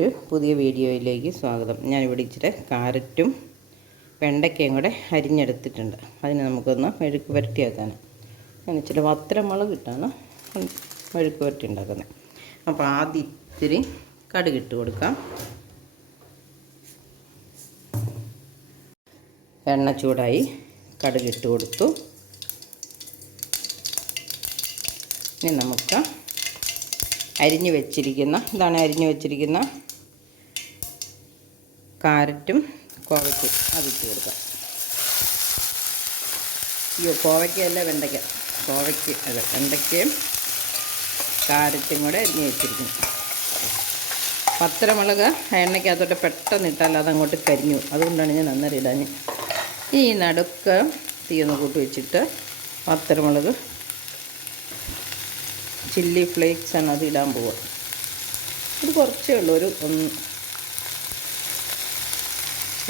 ഒരു പുതിയ വീഡിയോയിലേക്ക് സ്വാഗതം. ഞാനിവിടെ ഇച്ചിരി കാരറ്റും വെണ്ടയ്ക്കയും കൂടെ അരിഞ്ഞെടുത്തിട്ടുണ്ട്. അതിന് നമുക്കൊന്ന് മെഴുക്ക് പുരട്ടി വെക്കാൻ ഞാൻ ഇച്ചിരി വത്തരമുളക് ഇട്ടാണ് മെഴുക്ക് പുരട്ടി ഉണ്ടാക്കുന്നത്. അപ്പോൾ ആദ്യം ഇത്തിരി കടുകിട്ട് കൊടുക്കാം. എണ്ണ ചൂടായി കടുകിട്ട് കൊടുത്തു. ഇനി നമുക്ക് അരിഞ്ഞു വെച്ചിരിക്കുന്ന ഇതാണ് അരിഞ്ഞു വെച്ചിരിക്കുന്ന കാരറ്റും കോവയ്ക്കും അതിട്ട് കൊടുക്കാം. അയ്യോ കോവയ്ക്കല്ല വെണ്ടയ്ക്ക. കോവയ്ക്ക് അല്ല വെണ്ടയ്ക്കയും കാരറ്റും കൂടെ അരിഞ്ഞു വെച്ചിരിക്കുന്നു. പത്തരമുളക് എണ്ണയ്ക്കകത്തോട്ട് പെട്ടെന്ന് ഇട്ടാൽ അതങ്ങോട്ട് കരിഞ്ഞു. അതുകൊണ്ടാണ് ഞാൻ അന്നേരം ഇടാൻ ഈ നടുക്ക് ഒന്ന് കൂട്ടി വെച്ചിട്ട് പത്തരമുളക് ചില്ലി ഫ്ലേക്സ് ആണ് അത് ഇടാൻ പോവുക. ഇത് കുറച്ചേ ഉള്ളൂ. ഒരു ഒന്ന്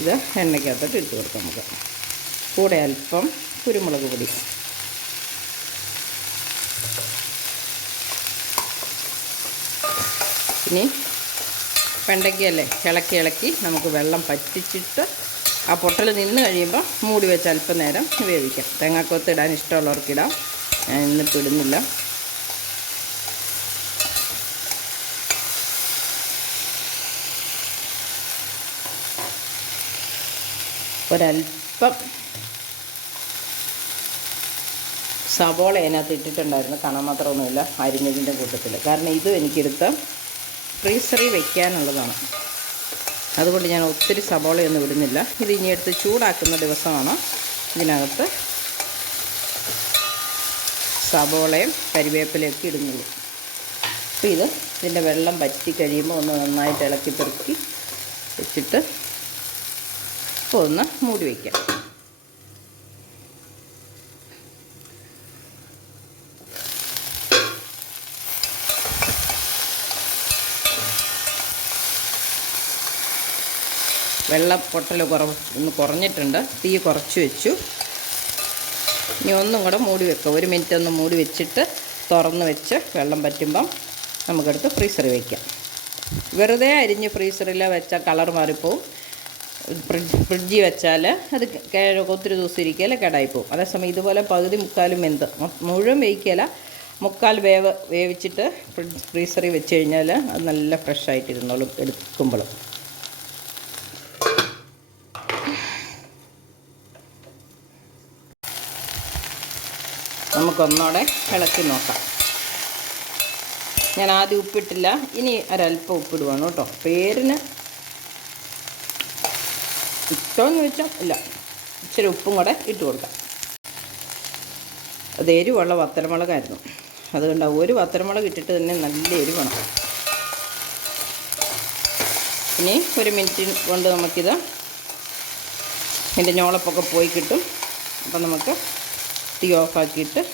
ഇത് എണ്ണയ്ക്കകത്തോട്ട് ഇട്ട് കൊടുക്കാം നമുക്ക്. കൂടെ അല്പം കുരുമുളക് പൊടി. ഇനി വെണ്ടയ്ക്കല്ലേ ഇളക്കി ഇളക്കി നമുക്ക് വെള്ളം പറ്റിച്ചിട്ട് ആ പൊട്ടൽ നിന്ന് കഴിയുമ്പോൾ മൂടി വെച്ച് അല്പനേരം വേവിക്കാം. തേങ്ങാക്കൊത്ത് ഇടാൻ ഇഷ്ടമുള്ളവർക്കിടാം. ഞാൻ ഇന്നിപ്പോൾ ഇടുന്നില്ല. ഒരല്പം സവോള അതിനകത്ത് ഇട്ടിട്ടുണ്ടായിരുന്നു. കാണാൻ മാത്രമൊന്നുമില്ല അരിഞ്ഞതിന്റെ കൂട്ടത്തിൽ. കാരണം ഇതും എനിക്കെടുത്ത് ഫ്രീസറിൽ വെക്കാനുള്ളതാണ്. അതുകൊണ്ട് ഞാൻ ഒത്തിരി സവോളയൊന്നും ഇടുന്നില്ല. ഇത് ഇനി എടുത്ത് ചൂടാക്കുന്ന ദിവസമാണ് ഇതിനകത്ത് സവോളയും കരിവേപ്പിലയൊക്കെ ഇടുന്നുള്ളൂ. അപ്പോൾ ഇത് ഇതിന്റെ വെള്ളം പറ്റി കഴിയുമ്പോൾ ഒന്ന് നന്നായിട്ട് ഇളക്കി പെറുക്കി വെച്ചിട്ട് അപ്പോൾ ഒന്ന് മൂടി വയ്ക്കാം വെള്ളം പൊട്ടൽ കുറവ് ഒന്ന് കുറഞ്ഞിട്ടുണ്ട്. തീ കുറച്ച് വെച്ചു. ഇനി ഒന്നും കൂടെ മൂടി വെക്കുക ഒരു മിനിറ്റ് ഒന്ന് മൂടി വെച്ചിട്ട് തുറന്ന് വെച്ച് വെള്ളം പറ്റുമ്പം നമുക്കെടുത്ത് ഫ്രീസറിൽ വയ്ക്കാം വെറുതെ അരിഞ്ഞ് ഫ്രീസറിൽ വെച്ചാൽ കളർ മാറിപ്പോവും. ഫ്രിഡ്ജിൽ വെച്ചാൽ അത് ഒത്തിരി ദിവസം ഇരിക്കുകയില്ല കേടായി പോകും അതേസമയം ഇതുപോലെ പകുതി മുക്കാലും വെന്ത്. മൊ- മുഴുവൻ വേവിക്കുകയില്ല. മുക്കാൽ വേവ് വേവിച്ചിട്ട് ഫ്രിഡ്ജ് ഫ്രീസറിൽ വെച്ച് കഴിഞ്ഞാൽ അത് നല്ല ഫ്രഷായിട്ടിരുന്നോളും എടുക്കുമ്പോഴും നമുക്കൊന്നോടെ ഇളക്കി നോക്കാം. ഞാൻ ആദ്യം ഉപ്പിട്ടില്ല. ഇനി ഒരല്പം ഉപ്പിടുവാണ് കേട്ടോ. പേരിന് ഇഷ്ടമെന്ന് വെച്ചാൽ ഇല്ല. ഇച്ചിരി ഉപ്പും കൂടെ ഇട്ട് കൊടുക്കാം. അത് എരിവുള്ള വത്തലമുളകായിരുന്നു. അതുകൊണ്ട് ഒരു വത്തലമുളക് ഇട്ടിട്ട് തന്നെ നല്ല എരിവാണ്. ഇനി ഒരു മിനിറ്റ് കൊണ്ട് നമുക്കിത് ഇതിന്റെ ഞോളപ്പൊക്കെ പോയി കിട്ടും. അപ്പം നമുക്ക് തീ ഓഫാക്കിയിട്ട്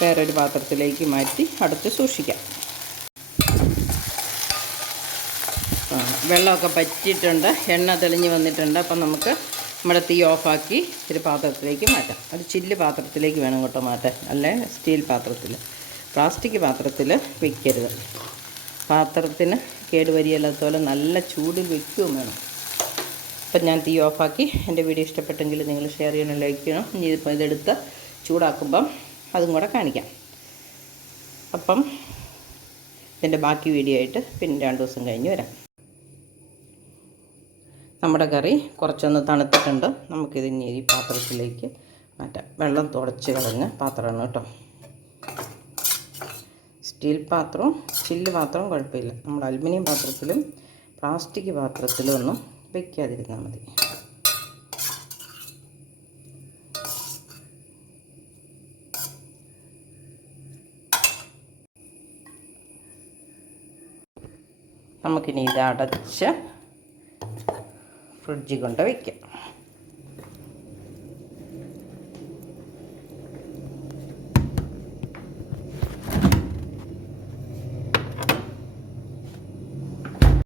വേറൊരു പാത്രത്തിലേക്ക് മാറ്റി അടുത്ത് സൂക്ഷിക്കാം. വെള്ളമൊക്കെ പറ്റിയിട്ടുണ്ട് എണ്ണ തെളിഞ്ഞ് വന്നിട്ടുണ്ട്. അപ്പം നമുക്ക് നമ്മുടെ തീ ഓഫാക്കി ഒരു പാത്രത്തിലേക്ക് മാറ്റാം. അത് ചില്ല് പാത്രത്തിലേക്ക് വേണം കേട്ടോ മാറ്റാൻ. അല്ലേ? സ്റ്റീൽ പാത്രത്തിൽ. പ്ലാസ്റ്റിക് പാത്രത്തിൽ വെക്കരുത്. പാത്രത്തിന് കേടുവരിയല്ലാത്ത പോലെ നല്ല ചൂടിൽ വെക്കുകയും വേണം. അപ്പം ഞാൻ തീ ഓഫാക്കി. എന്റെ വീഡിയോ ഇഷ്ടപ്പെട്ടെങ്കിൽ നിങ്ങൾ ഷെയർ ചെയ്യണം ലൈക്ക് ചെയ്യണം. ഇനി ഇതിപ്പോൾ ഇതെടുത്ത് ചൂടാക്കുമ്പം അതും കൂടെ കാണിക്കാം. അപ്പം ഇതിന്റെ ബാക്കി വീഡിയോ ആയിട്ട് പിന്നെ രണ്ട് ദിവസം കഴിഞ്ഞ് വരാം. നമ്മുടെ കറി കുറച്ചൊന്ന് തണുത്തിട്ടുണ്ട്. നമുക്കിത് ഇനി ഈ പാത്രത്തിലേക്ക് മാറ്റാം. വെള്ളം തുടച്ച് കളഞ്ഞ പാത്രമാണ് കേട്ടോ. സ്റ്റീൽ പാത്രവും ചില്ല് പാത്രവും കുഴപ്പമില്ല. നമ്മൾ അലുമിനിയം പാത്രത്തിലും പ്ലാസ്റ്റിക് പാത്രത്തിലും ഒന്നും വയ്ക്കാതിരുന്നാൽ മതി. നമുക്കിനി ഇത് അടച്ച് ഫ്രിഡ്ജിൽ കൊണ്ട് വയ്ക്കാം